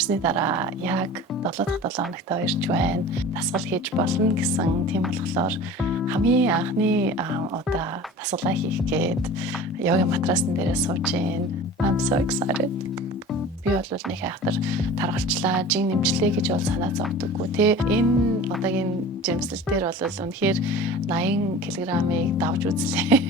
Төрсний дараа яг 7 дахь 7 хоногт ирж байна. Дасгал хийж болно гэсэн тийм болохоор хамгийн анхны удаа дасгалаа хийх гээд йога матрасан дээрээ сууж байна. I'm so excited. Би бол нэг айхтар таргалчлаа, жин нэмжлээ гэж бол санаа зовдөггүй те. Энэ удаагийн жирэмслэл дээр бол үнэхээр 80 кг-ыг давж үзлээ.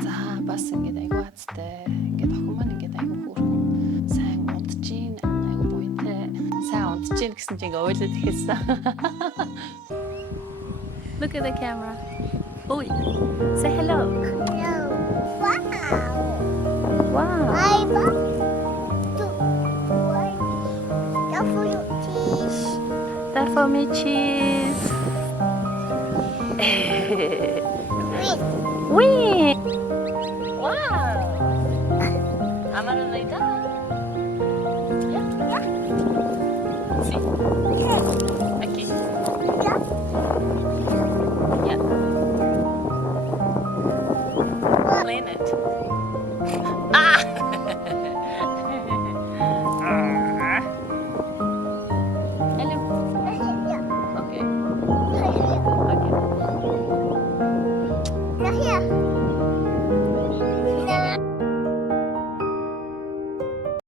За бас ингээд айгүй хацтай. Ингээд охин маань ингээд айгүй хөөрхөн сайн унтжин, айгүй буйнтай. Сайн унтжин гэсэн чинь ингээд ойлоод ихэлсэн. Look at the camera. Oi. Say hello. No. Wow. Wow. I want to work. Go for your cheese. That for me cheese. Wait. Wee. Wow. I'm gonna lay down. Yeah. See. Okay. Yeah. Clean it. Ah. Hello. Okay. Okay.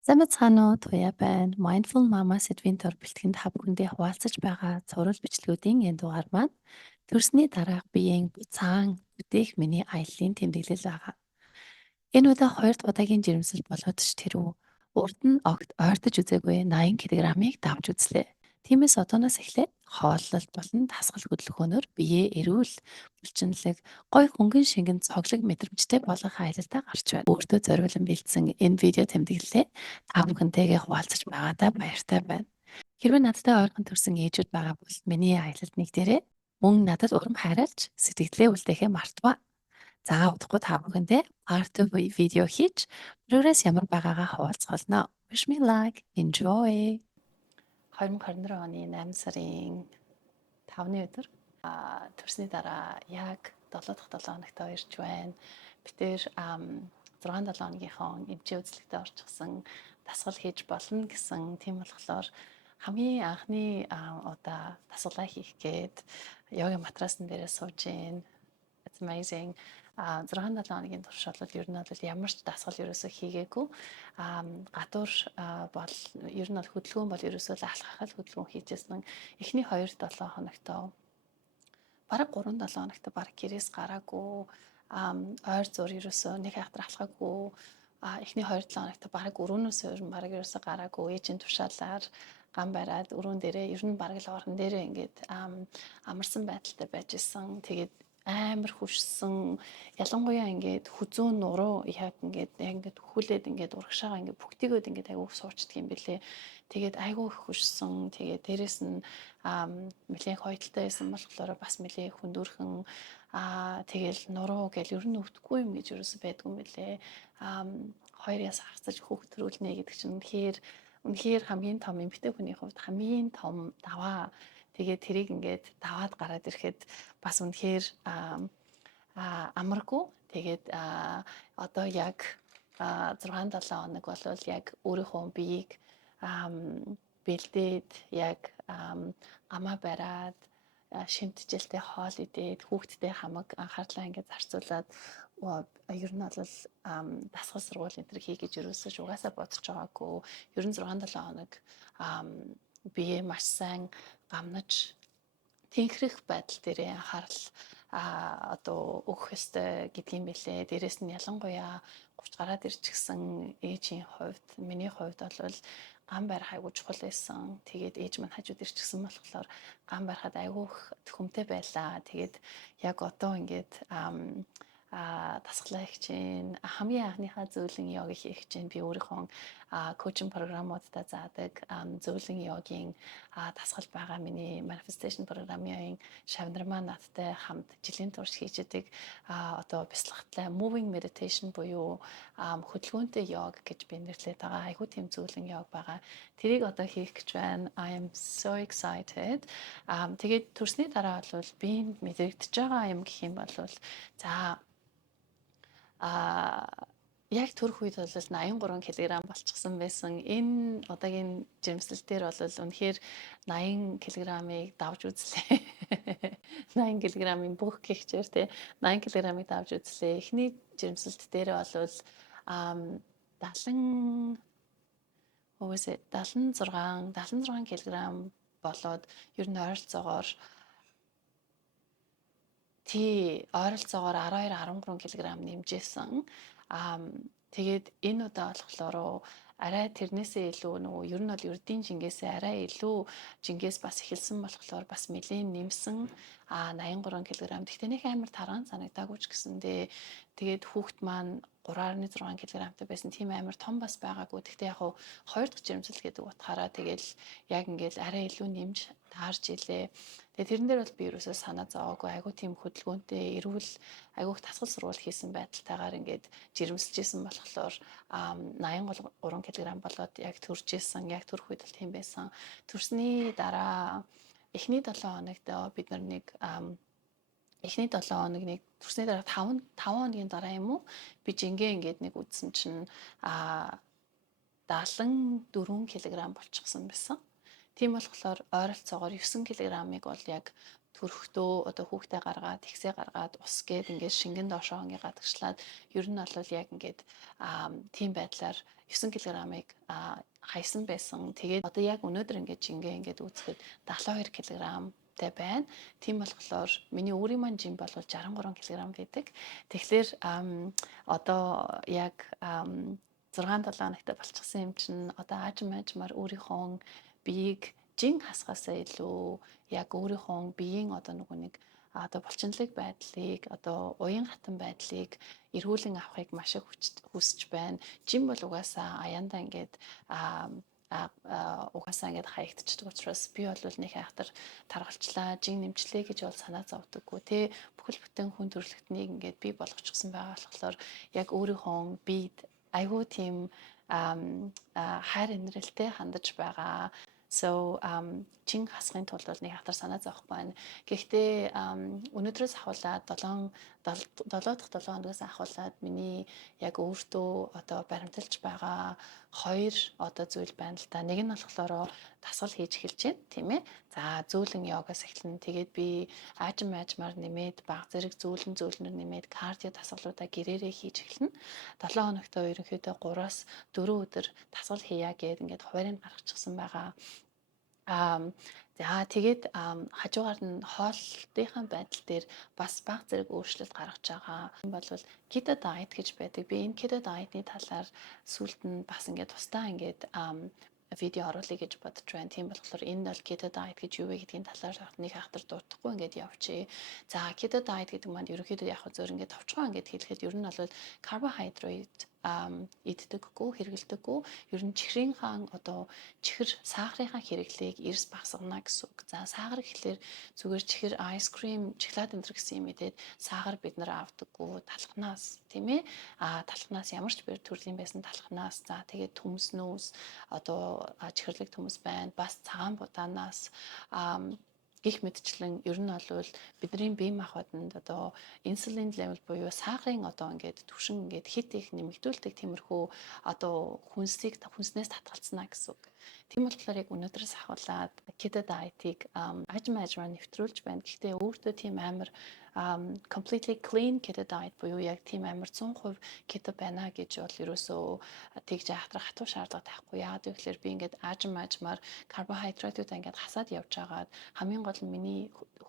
Замцхано туяа байна. Mindful Mama Adventure бэлтгэнд хав хүндээ хуваалцаж байгаа цуврал бичлэгүүдийн энэ дугаар маань төрсний дараах биеийн буцаан бүтээх миний аяллаа тэмдэглэл байгаа. Энэ удаа 2 дахь удаагийн жирэмсэл болоод ч тэрүү урд нь огт ойртож үзээгүй 80 кг-ыг давж үзлээ. Тиймээс одооноос эхлээд хооллолт болон дасгал хөдөлгөөнөөр биеэ эрүүл, булчинлаг, гой хөнгөн шингэн цоглог мэдрэмжтэй болгох аялалдаа гарч байна. Өөртөө зориулан бэлдсэн энэ видео тэмдэглэлээ та бүхэнтэйгээ хуваалцаж байгаадаа баяртай байна. Хэрвээ надтай ойрхон төрсэн ээжүүд байгаа бол миний аялалд нэгдээрэй. Мөн надад урам хайрлаж сэтгэлдээ үлдээхээ мартва. За удахгүй та бүхэндээ part 2 видео хийж прогресс ямар байгаагаа хуваалцгаална. Wish me luck. Enjoy. 2024 оны 8 сарын 5-ны өдөр төрсний дараа яг 7 дахь 7 хоногт ирж байна. Бид тэр 6-7 хоногийнхоо эмчээ үзлэгтээ орчихсон дасгал хийж болно гэсэн тийм болохоор хамгийн анхны удаа дасгалаа хийх гээд йога матрасан дээрээ сууж байна. It's amazing. 6-7 хоногийн турш бол ер нь бол ямар ч дасгал ерөөсөө хийгээгүй. Гадуур бол ер нь бол хөдөлгөөн бол ерөөсөө алхахад хөдөлгөөн хийжсэн. Эхний 2-7 хоногтоо бараг 3-7 хоногт бараг гэрээс гараагүй. Ойр зур ерөөсөө нэг хайхтар алхаагүй. Эхний 2-7 хоногт бараг өрөөнөөсөө бараг ерөөсөө гараагүй. Ээжийн тушаалаар гам бариад өрөөн дээрээ ер нь бараг л орон дээрээ ингээд амарсан байдалтай байж исэн. Тэгээд амар хүчсэн ялангуяа ингээд хүзүүн нуруу яг ингээд хүлээд ингээд урагшаага ингээд бүгтийгөөд ингээд айгуух суучдаг юм бэлээ. Тэгээд айгуух хүчсэн. Тэгээд дээрэс нь нэлээд хойдолтой байсан болохоор бас нэлээд хүндүрхэн тэгэл нуруу гэл ер нь өвдөхгүй юм гэж ерөөсөй байдгүй юм бэлээ. Хоёроос харцаж хөөгтрүүлнэ гэдэг чинь үнэхээр хамгийн том эмэгтэй хүний хувьд хамгийн том даваа. Тэгээд тэрийг ингээд даваад гараад ирэхэд бас үнэхээр амаргүй. Тэгээд одоо яг 6-7 хоног болвол яг өөрийнхөө биеийг бэлдээд яг гамаа бариад шимтгэлтэй хоол идээд хүүхдтэй хамаг анхаарлаа ингээд зарцуулаад ер нь бол дасгал сургууль энэ төр хий гэж ерөөсөө угаасаа бодож байгаагүй. Ер нь 6-7 хоног бие маш сайн гамнаж тэнхрэх байдал дээрээ анхаарал одоо өгөх ёстой гэдгийм билээ. Дээрээс нь ялангуяа 30 гараад ирчихсэн ээжийн хувьд, миний хувьд бол гам барих айгүй чухал байсан. Тэгээд ээж маань хажууд ирчихсэн болохоор гам барихад айгүйх төхөмтэй байлаа. Тэгээд яг одоо ингээд дасгалаа хийж чинь хамгийн анхныхаа зөвлөн йог хийх чинь би өөрийнхөө коучинг програмуудаа заадаг зөвлөн йогийн дасгал байгаа миний manifestation програмын шавнар маань надтай хамт жилийн турш хийж идэг одоо бяцлагтай moving meditation буюу хөдөлгөөнтэй йог гэж би нэрлэдэг байгаа. Айгуу тийм зөвлөн йог байгаа. Тэрийг одоо хийх гэж байна. I am so excited. Тэгээд төрсний дараа бол би мэдрэгдэж байгаа юм гэх юм бол за яг төрөх үед бол 83 кг болчихсон байсан. Энэ одоогийн жирэмслэл дээр бол үнэхээр 80 кг-ыг давж үзлээ. 80 кг-ийн бүх гихчээр те 80 кг-ыг давж үзлээ. Эхний жирэмслэлт дээр бол 70 Угсаа 76 кг болоод ер нь ойролцоогоор 12 13 кг нэмжсэн. Тэгээд энэ удаа болохоор арай тэрнээсээ илүү нөгөө ер нь бол ердийн жингээсээ арай илүү жингээс бас эхэлсэн болохоор бас нэлийн нэмсэн 83 кг. Тэгтээ нэг амар таргаан санагдаагүй ч гэсэндээ тэгээд хүүхэд маань 3.6 кг-тай байсан. Тийм амар том бас байгаагүй. Тэгтээ яг хоёр дахь жирэмсэл гэдэг утгаараа тэгэл яг ингээл арай илүү нэмж таарж илээ. Тэгээ тэрэн дээр бол би ерөөсөө санаа зовоогүй. Айгу тийм хөдөлгөөнтэй эрүүл айгуух тасгал сурвал хийсэн байдалтайгаар ингээд жирэмсэлжсэн болохоор 83 кг болоод яг төржсэн. Яг төрөх үед л тийм байсан. Төрсний дараа эхний 7 хоногт бид нар нэг эхний 7 хоног нэг төрсний дараа 5 хоногийн дараа юм уу би жингээ ингээд нэг үзсэн чинь 74 кг болчихсон байсан. Тийм болохоор ойролцоогоор 9 кг-ыг бол яг төрөхдөө одоо хүүхдээ гаргаад тэгсээ гаргаад ус гээд ингээд шингэн доошоо ингээд гадагшлаад ер нь бол яг ингээд тийм байдлаар 9 кг-ыг хайсан байсан. Тэгээд одоо яг өнөөдөр ингээд жингээ ингээд үзэхэд 72 кг тэй байна. Тийм болохоор миний өөрийн маань жим бол 63 кг гэдэг. Тэгэхээр одоо яг 6-7 хоногтой болчихсон юм чинь одоо аажмаар өөрийнхөө биеийг жин хасгасаа илүү яг өөрийнхөө биеийн одоо нэг одоо булчинлаг байдлыг одоо уян хатан байдлыг эргүүлэн авахыг маш их хүсэж байна. Жим бол угаасаа аяндаа ингээд угаасаа ингээд хаягдчихдаг учраас би бол нэг хайхтар таргалчлаа, жин нэмчлээ гэж бол санаа зовдөггүй те бүхэл бүтэн хүн төрөлхтнийг ингээд би болгочихсон байгаа болохоор яг өөрийнхөө биед айгүй тийм хайр инрэлтэй хандаж байгаа. So чин хасахын тулд бол нэг хатар санаа зовхгүй байна. Гэхдээ өнөөдрөөс ахуулаад 7 дахь 7 хоногоос ахуулаад миний яг өөртөө одоо баримталж байгаа хоёр одоо зүйл байна л да. Нэг нь болохоор дасгал хийж эхэлж байна, тийм ээ. За зөөлөн йогаас эхэлнэ. Тэгээд би аажмаар нэмээд баг зэрэг зөөлнөр нэмээд кардио дасгалуудаа гэрээрээ хийж эхэлнэ. 7 хоногтой ерөнхийдөө 3-аас 4 өдөр дасгал хийя гэд ингээд хуваарийг гаргачихсан байгаа. За тэгээд хажуугаар нь хоолтынхаа байдал дээр бас баг зэрэг өөрчлөлт гаргаж байгаа. Энэ бол keto diet гэж байдаг. Би энэ keto diet-ны талаар сүүлд нь бас ингээд тусдаа ингээд видео оруулъя гэж бодож байна. Тийм болохоор энэ бол keto diet гэж юу вэ гэдгийн талаар нэг хахтар дуртахгүй ингээд явчих. За keto diet гэдэг маань ерөнхийдөө яг зөөр ингээд товчхон ингээд хэлэхэд ер нь бол carbohydrate иддэггүй, хэрэглэдэггүй. Ер нь чихрийнхаа одоо чихэр сахарынхаа хэрэглээг эрс багасгана гэсэн үг. За сахар гэхэлэр зүгээр чихэр айс крим, шоколад энэ гэсэн юм идээд сахар бид нар авдаггүй талхнаас, тийм ээ? Талхнаас ямар ч бэр төрлийн байсан талхнаас, за тэгээд төмснөөс одоо чихэрлэг төмс байна. Бас цагаан будаанаас гих мэдчлэн ер нь бол бидний бие махбодод одоо инсулин левел буюу сахарын одоо ингээд түвшин ингээд хит их нэмэгдүүлдэг тиймэрхүү одоо хүнснээс татгалцна гэсэн үг. Тийм болохоор яг өнөөдрөөс ахуулаад keto diet-ийг аажмаар нэвтрүүлж байна. Гэхдээ өөртөө тийм амар completely clean keto diet буюу яг тийм амар 100% keto байна гэж бол ерөөсөө тэгж яхтрах хатуу шаардлага байхгүй. Яагаад гэвэл би ингээд аажмаар карбохайдратуудаа ингээд хасаад явж байгаад хамгийн гол нь миний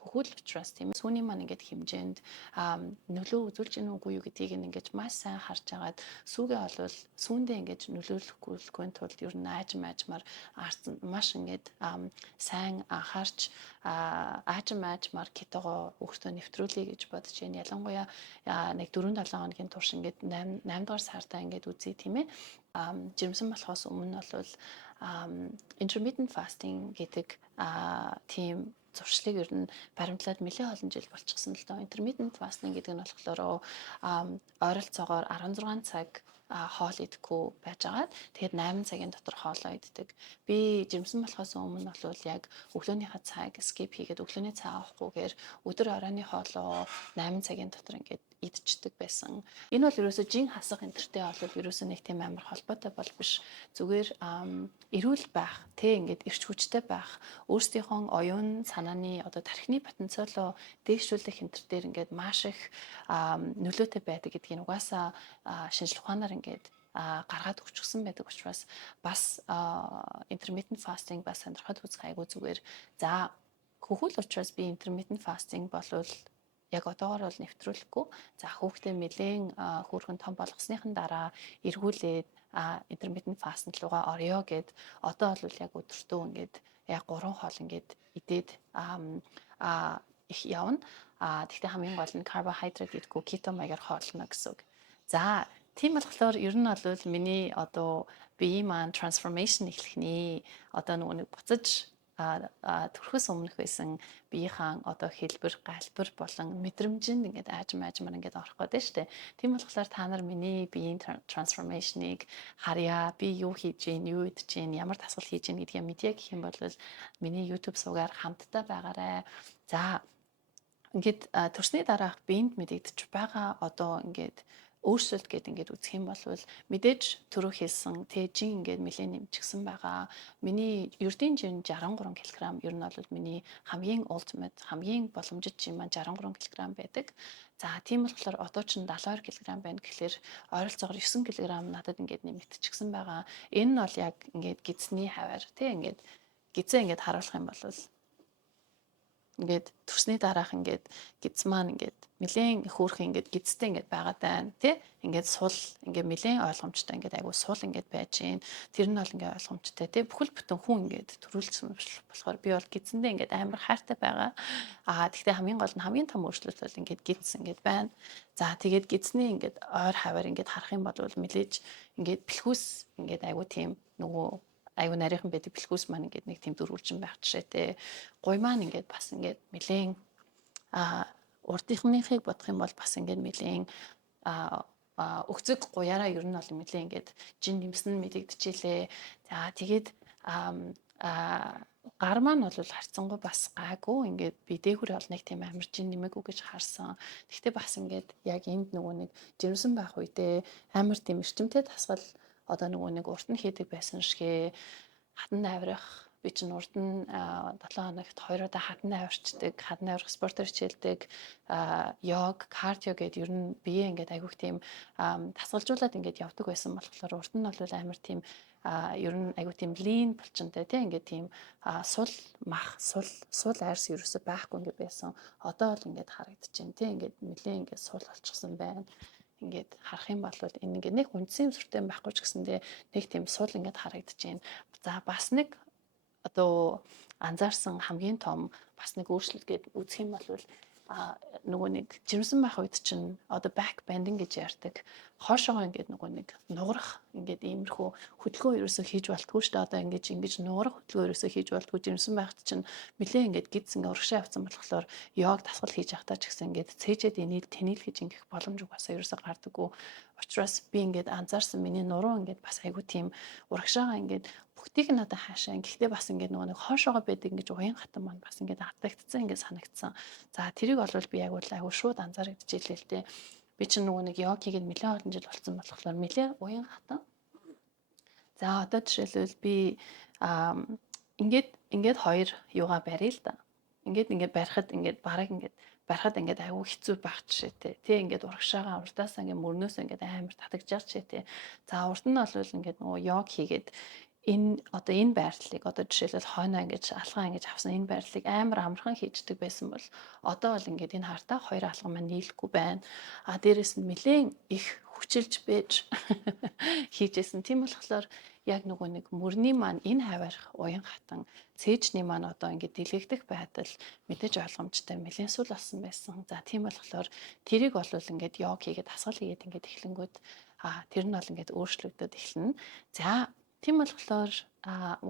хөл учраас тийм ээ сүүний маань ингээд хэмжээнд нөлөө үзүүлж гэнэ үгүй юу гэдгийг ингээд маш сайн харж агаад сүүгээ олвол сүүндээ ингээд нөлөөлөхгүй тулд ер нь аажмаар маш ингээд сайн анхаарч аажмаар кетогоо өөртөө нэвтрүүлье гэж бодож байна. Ялангуяа нэг 4-7 хоногийн турш ингээд 8 дугаар сартаа ингээд үзье тийм ээ. Жирэмсэн болохоос өмнө бол intermittent fasting гэдэг тийм зуршлыг ер нь баримтлаад нэлээд олон жил болчихсон л доо. Intermittent fasting гэдэг нь болохоор ойролцоогоор 16 цаг хоол идэхгүй байжгаад тэгээд 8 цагийн дотор хоолоо иддэг. Би жирэмсэн болохоос өмнө бол яг өглөөнийхөө цаг skip хийгээд өглөөний цаа авахгүйгээр өдөр оройны хоолоо 8 цагийн дотор ингээд идчихдэг байсан. Энэ бол ерөөсөө жин хасах энтертэй бол ерөөсөө нэг тийм амар холбоотой бол биш. Зүгээр эрүүл байх, тэ ингээд эрч хүчтэй байх, өөрсдийнхөө оюун санааны одоо тархины потенциалоо дээшлүүлэх энтер дээр ингээд маш их нөлөөтэй байдаг гэдгийг угаасаа шинжлэх ухаанаар ингээд гаргаад өгчихсэн байдаг учраас бас intermittent fasting бас сонирхоод үзэх айгүй зүгээр. За хөвгөл учраас би intermittent fasting болвол яг одоогоор бол нэвтрүүлэхгүй. За хүүхдээ нэлээд хүүхэн том болгосныхан дараа эргүүлээд intermittent fasting руугаа орё гэд одоо бол яг өдөртөө ингээд яг 3 хоол ингээд идээд их явна. Тэгвэл хамгийн гол нь carbohydrate идэхгүй keto маягаар хоолно гэсэн үг. За тийм болохоор ер нь бол миний одоо биеийн маань transformation эхлэх нэ. Одоо нөгөө нэг буцаж төрөхөөс өмнөх байсан биеийн одоо хэлбэр, галбар болон мэдрэмжинд ингээд аажмаар ингээд орох гэдэг шүү дээ. Тийм болохоор та нар миний биеийн transformation-ыг харьяа, би юу хийж гин, юу идэж гин, ямар дасгал хийж гин гэдгийг мэдээ гэх юм бол миний YouTube сувгаар хамтдаа байгаарай. За ингээд төрсний дараах биед мэдэгдэж байгаа одоо ингээд өөрсөлт гэдэг ингээд үзэх юм бол мэдээж түрүү хэлсэн тэжин ингээд нэлээд нэмчихсэн байгаа. Миний ердийн жин 63 кг ер нь бол миний хамгийн ultimate хамгийн боломжит жин маань 63 кг байдаг. За тийм болохоор одоо ч 72 кг байна гэхэлэр ойролцоогоор 9 кг надад ингээд нэмэгдчихсэн байгаа. Энэ нь бол яг ингээд гидсний хавар тий ингээд гидсээ ингээд харуулах юм бол ингээд төрсний дараах ингээд гидс маань ингээд нэлээд хөөрхөн ингээд гидстэй ингээд байгаад байна тий ингээд сул ингээд нэлээд ойлгомжтой ингээд айгу сул ингээд байж гин тэр нь бол ингээд ойлгомжтой тий бүхэл бүтэн хүн ингээд төрүүлсэн болохоор би бол гидсэндээ ингээд амар хайртай байгаа. Тэгвэл хамгийн гол нь хамгийн том өөрчлөлт бол ингээд гидс ингээд байна. За тэгээд гидсний ингээд ойр хавар ингээд харах юм бол нэлээж ингээд бэлхүүс ингээд айгу тийм нөгөө айгу нарийнхан байдаг бэлхүүс маань ингээд нэг тийм дөрвөлжин байх жишээтэй. Гуй маань ингээд бас ингээд нэлээд урдынхныхыг бодох юм бол бас ингээд нэлээд өгцөг гуяраа ер нь бол нэлээд ингээд жин нэмсэн мэдэгдэжээ. За тэгээд гар маань бол харцсангуй бас гаагүй ингээд би дээгүүр бол нэг тийм амар жин нэмээгүй гэж харсан. Гэхдээ бас ингээд яг энд нөгөө нэг жирэмсэн байх үедээ амар тийм эрчимтэй тасгал одоо нөгөө нэг урд нь хийдэг байсан шигэ хатан авирах би чинь урд нь 7 хоногт 2 удаа хатан авирчдаг, хатан авирах спортоор хичээлдэг, йог, кардио гэдэг ер нь бие ингээд айгүйх тийм тасгалжуулаад ингээд явдаг байсан болохоор урд нь бол амар тийм ер нь айгүй тийм lean булчинтай тийм ингээд тийм сул мах сул арьс ерөөсөй байхгүй ингээд байсан. Одоо бол ингээд харагдчихээн тийм ингээд нэлээд ингээд сул болчихсон байна. Ингээд харах юм бол энэ ингээд нэг үндсэн сүртэй байхгүй ч гэсэндээ нэг тийм сул ингээд харагдчихээн. За бас нэг одоо анзаарсан хамгийн том бас нэг өөрчлөлт гээд үзэх юм бол нөгөө нэг жирэмсэн байх үед чинь одоо back bending гэж ярьдаг. Хоошоогоо ингээд нөгөө нэг нугарах ингээд иймэрхүү хөдөлгөөн ерөөсөө хийж болтгүй шүү дээ. Одоо ингэж нугарах хөдөлгөөн ерөөсөө хийж болтгүй жирэмсэн байхад чинь нэлээ ингээд гидс ингээд урагшаа авсан болохоор йог дасгал хийж явахтаа ч гэсэн ингээд цээжэд энийг тэнэл гэж ингэх боломж угаасаа ерөөсөө гардаггүй. Учираас би ингээд анзаарсан миний нуруу ингээд бас айгүй тийм урагшаага ингээд бүгдийг нь одоо хаашаа. Гэхдээ бас ингээд нөгөө нэг хоошоогоо байдаг ингэж уян хатан маань бас ингээд ардагдсан ингээд санагдсан. За тэрийг бол би яг айгүй шууд анзаарэгдчихлээ л дээ. Би чинь нөгөө нэг йогыг нэлээд олон жил болсон болохоор нэлээд уян хатан. За одоо жишээлбэл би ингээд хоёр юугаа барья л да. Ингээд барихад ингээд бараг ингээд барихад ингээд айгүй хэцүү байх жишээтэй. Тэ ингээд урагшаага урдаасаа ингээд мөрнөөсөө ингээд амар татагжаар жишээтэй. За урд нь бол ингээд нөгөө йог хийгээд энэ одоо энэ байрлалыг одоо жишээлбэл хойноо ингэж алгаа ингэж авсан энэ байрлалыг амар амархан хийждэг байсан бол одоо бол ингээд энэ хартаа хоёр алга маань нийлэхгүй байна. Дээрээс нь нэлээд их хүчилж байж хийжсэн. Тийм болохоор яг нөгөө нэг мөрний маань энэ хаваарх уян хатан цээжний маань одоо ингээд дэлгэгдэх байдал мэдээж ойлгомжтой нэлээд сул болсон байсан. За тийм болохоор тэрийг бол ингээд йог хийгээд дасгал хийгээд ингээд эхлэнгүүд тэр нь бол ингээд өөрчлөгдөд эхэлнэ. За тийм болохоор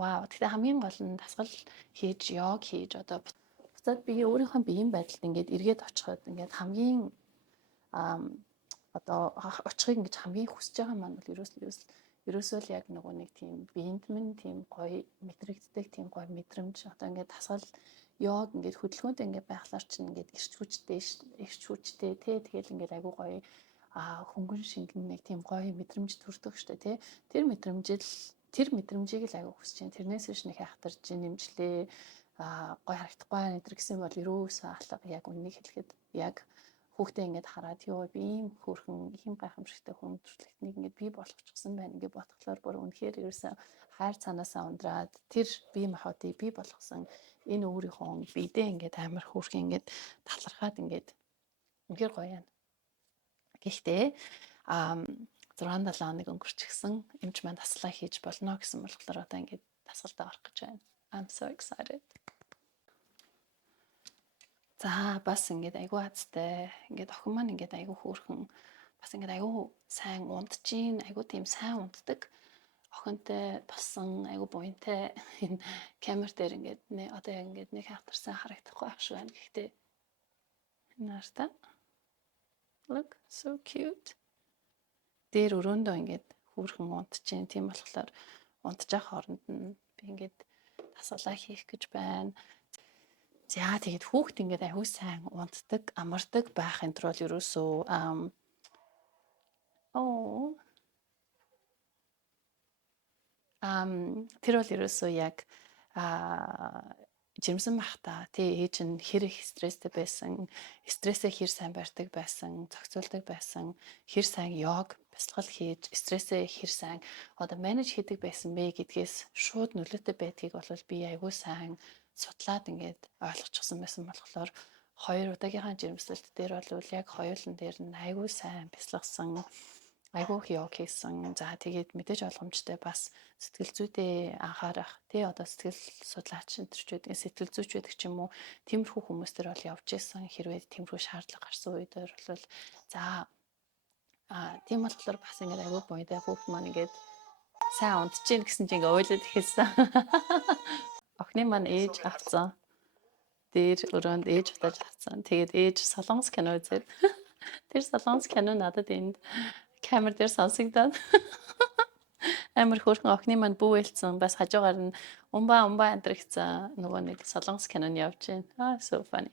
вау тэгтээ хамгийн гол нь дасгал хийж йог хийж одоо буцаад би өөрийнхөө биеийн байдалд ингээд эргээд очиход ингээд хамгийн одоо очихыг ингэж хамгийн хүсэж байгаа маань бол ерөөс ерөөсөө л яг нөгөө нэг тийм биед минь тийм гоё мэдрэгддэг тийм гоё мэдрэмж одоо ингээд дасгал йог ингээд хөдөлгөөнтэй ингээд байхлаар чинь ингээд эрч хүчтэй тий тэгэл ингээд айгуу гоё хөнгөн шингэн нэг тийм гоё мэдрэмж төрдөг штэ тий тэр мэдрэмжийг л айгуу хүсэж байна. Тэрнээс биш нэг хайхтарж нэмжлээ гоё харагдахгүй энэ гэсэн бол ерөөсөө алга яг үннийг хэлэхэд яг хүүхдээ ингээд хараад ёо би ийм хөөрхөн ийм гайхамшигтай хүн төрөлхтнийг ингээд би болгочихсон байна ингээд бодглохлоор бүр үнэхээр ерөөсөө хайр цаанаасаа ундраад тэр бие махбодыг би болгосон энэ өөрийнхөө бидээ ингээд амар хөөрхөн ингээд талархаад ингээд үнэхээр гоё юм. Гэхдээ 6-7 хоног өнгөрчихсөн эмч маань таслаа хийж болно гэсэн болохоор одоо ингээд тасгалдаа орох гэж байна. I'm so excited. За бас ингээд айгүй азтай ингээд охин маань ингээд айгүй хөөрхөн бас ингээд айгүй сайн унтжин айгүй тийм сайн унтдаг охинтой болсон айгүй буянтай энэ камер дээр ингээд одоо яг ингээд нэг хатарсан харагдахгүй ах шиг байна. Гэхдээ нарта look so cute. Дээр өрөөндөө ингээд хөөрхөн унтжин тийм болохоор унтжах хооронд нь би ингээд тасгалаа хийх гэж байна. За тэгээд хүүхд ингээд аягүй сайн унтдаг, амардаг байхын тулд ерөөсөө тэр бол ерөөсөө яг жирэмсэн байхдаа тий ээж нь хэр их стресстэй байсан, стрессээ хэр сайн барьдаг байсан, зохицуулдаг байсан, хэр сайн йог бясалгал хийж стрессээ хэр сайн одоо менеж хийдэг байсан бэ гэдгээс шууд нөлөөтэй байдгийг бол би аягүй сайн судлаад ингээд ойлгочихсон байсан болохоор 2 удаагийнхаа жирэмслэлт дээр бол яг хоёулын дээр нь аягүй сайн бясалгасан айгүй йог хийсэн. За тэгээд мэдээж ойлгомжтой бас сэтгэл зүйдээ анхаарах тий одоо сэтгэл судлаач энтерч байдаг сэтгэл зүйч байдаг ч юм уу тиймэрхүү хүмүүс төр бол явж исэн хэрвээ тиймэрхүү шаардлага гарсан үедэр бол за тийм болохоор бас ингээд айгүй буйдаа хүүхд маань ингээд сайн унтж гин гэсэн чинь ингээд ойлоод ихэлсэн. Охины маань ээж авцсан. Дээр өрөөнд ээж утаж авцсан. Тэгээд ээж солонгос кино үзээд тэр солонгос кино надад энд камер дээр сонсогдоод амар хөөрхөн охины маань бүү хэлсэн. Бас хажуугаар нь умбаа антрагцсан нөгөө нэг солонгос кинонд явж байна. So funny.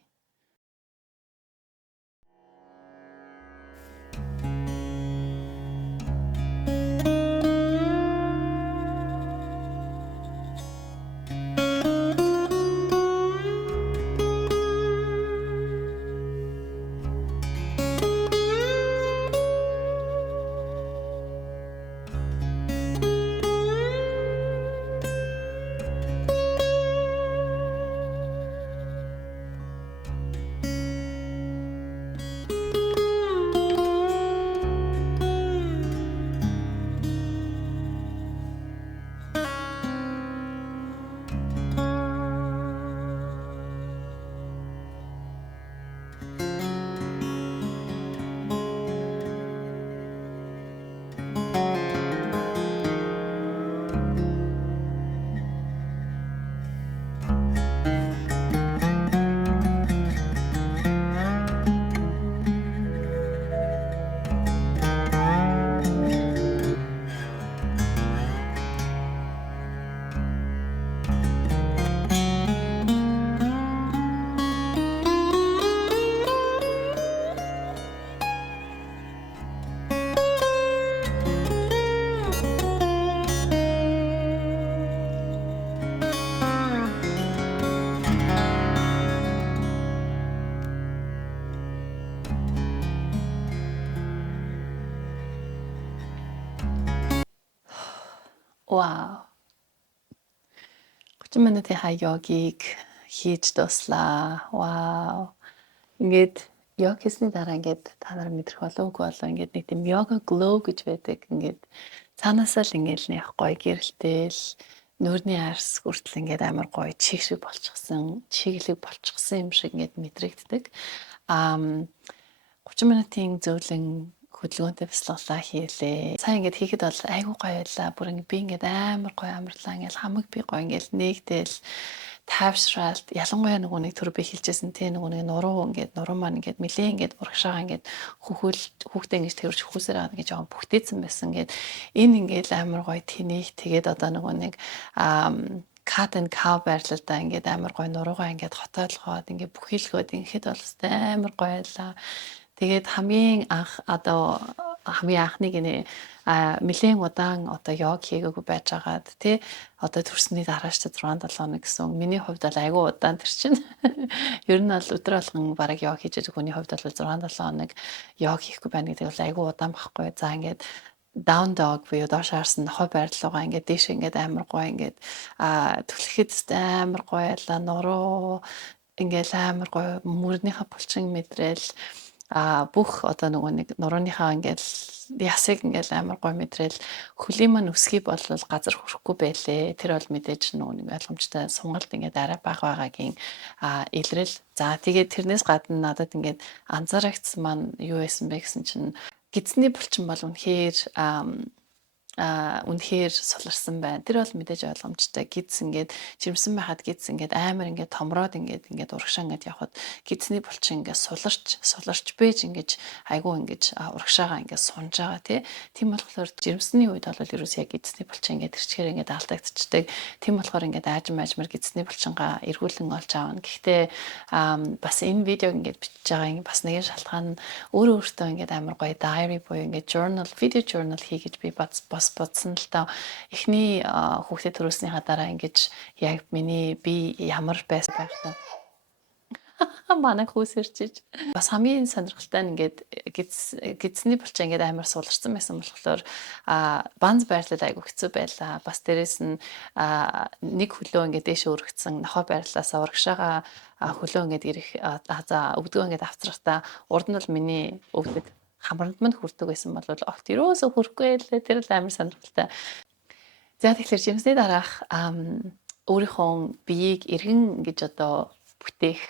Wow. 30 минутын йогыг хийж дуслаа. Wow. Ингээд йог хийсний дараа ингээд та нар мэдрэх болоогүй болоо ингээд нэг тийм йога glow гэж байдаг. Ингээд цаанаасаа л ингээд нэг гоё гэрэлтэл нүүрний арс хүртэл ингээд амар гоё чиг шиг болчихсон, чиглэг болчихсон юм шиг ингээд мэдрэгддэг. 30 минутын зөөлөн хөдөлгөөнтэй бясалгалаа хийлээ. Сайн ингээд хийхэд бол айгүй гоё байлаа. Бүр ингээд би ингээд амар гоё амарлаа. Ингээд хамаг би гоё ингээд нэгтэл тайвшраалт ялангуяа нөгөө нэг төр би хэлжсэн тий нөгөө нэг нуруу маань ингээд нэлээ ингээд урагшаага ингээд хүүхдээ ингэж тэрвэрч хүүсээр аана гэж жоохон бүхтээсэн байсан ингээд энэ ингээд амар гоё тэнийг тэгээд одоо нөгөө нэг cat and cow байрлалдаа ингээд амар гоё нуруугаа ингээд хотоолгоод ингээд бүхийлгөөд ингээд бол амар гоё байлаа. Тэгээд хамгийн анхныг нэлээд удаан одоо йог хийгээгүй байж байгаад тий одоо төрсний дарааш 6-7 хоног гэсэн. Миний хувьд бол айгүй удаан тэр чинь. Ер нь бол өдөр болгон бараг йог хийж байгаа хүний хувьд бол 6-7 хоног йог хийхгүй байна гэдэг бол айгүй удаан байхгүй. За ингээд down dog буюу доош харсан нохой байрлалгаа ингээд дээш ингээд амар гоё ингээд түлхэхэд амар гоё ялла нуруу ингээд амар гоё мөрнийхээ булчин мэдрээл бүх одоо нөгөө нэг нурууныхаа ингээл ясыг ингээл амар гоё мэдрэл хөлийн маань өсгий болвол газар хүрэхгүй байлээ. Тэр бол мэдээж нөгөө нэг ойлгомжтой сунгалт ингээд арай бага байгаагийн илрэл. За тэгээд тэрнээс гадна надад ингээд анзаарагдсан маань юу байсан бэ гэсэн чинь гидсний булчин бол үнэхээр суларсан байна. Тэр бол мэдээж ойлгомжтой. Гидс ингээд жирэмсэн байхад гидс ингээд амар ингээд томроод ингээд урагшаа ингээд явхад гидсний булчин ингээд суларч бэж ингээд айгүй ингээд урагшаага ингээд сунж байгаа тийм болохоор жирэмсний үед бол ерөөс яг гидсний булчин ингээд ирчгээр ингээд алдагдчихдаг. Тийм болохоор ингээд аажмаар гидсний булчингаа эргүүлэн олж аавна. Гэхдээ бас энэ видеог ингээд бичиж байгаа бас нэгэн шалтгаан нь өөртөө ингээд амар гоё diary буюу ингээд video journal хийгэж би бодсон л доо эхний хүүхдэд төрүүлснийхаа дараа ингэж яг миний би ямар байсан байх та манай хүүсэрчиж бас хамгийн сонирхолтой нь ингээд гидсний булчаа ингээд амар сууларсан байсан болохоор банз байрлал айгу хэцүү байлаа. Бас дээрэс нь нэг хөлөө ингээд дээш өргөцсөн нохой байрлалаасаа урагшаага хөлөө ингээд ирэх өвдгөө ингээд авцрахтаа урд нь бол миний өвдөг хамранд мань хүрдэг байсан бол огт ерөөсөө хүрхгүй байлээ. Тэр л амар сонирхолтой. За тэгэхээр жимсний дараах өөрийнхөө биеийг эргэн гэж одоо бүтээх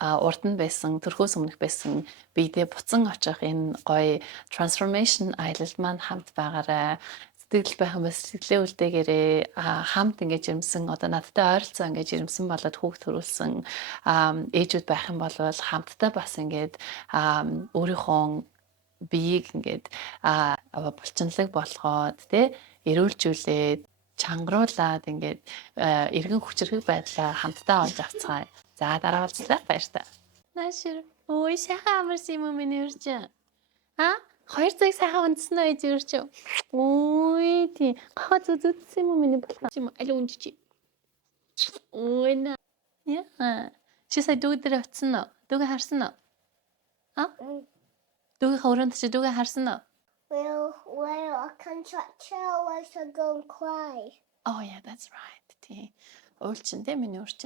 урд нь байсан төрхөөс өмнөх байсан биедээ буцан очих энэ гоё transformation аялал маань хамт байгаарай. Сэтгэл байх юм бас сэтгэлээ үлдээгээрээ хамт ингэж жирэмсэн одоо надтай ойролцоо ингэж жирэмсэн болоод хүүхд төрүүлсэн ээжүүд байх юм бол хамтдаа бас ингэж өөрийнхөө биеийг ингэж булчинлаг болгоод эрүүлжүүлээд чангаруулад ингэж эргэн хүчрхэг байдлаа хамтдаа олж авцгаая. За дараа уулзлаа баярлалаа. Наашир ой сайхан амарсан юм уу миний үржин? 2 цаг сайхан унтсан уу ирж. Ой тий. Гахаа зүзсэн юм уу миний болох юм аль унжиж. Ой на. Яа. Чи сая дүүдэр очсон уу? Дүүгээ харсан уу? Дүүгээ хөрөнд чи дүүгээ харсан уу? Well, I can't tell why to go and cry. Oh yeah, that's right. Тий. Уйлчин дээ миний үржин.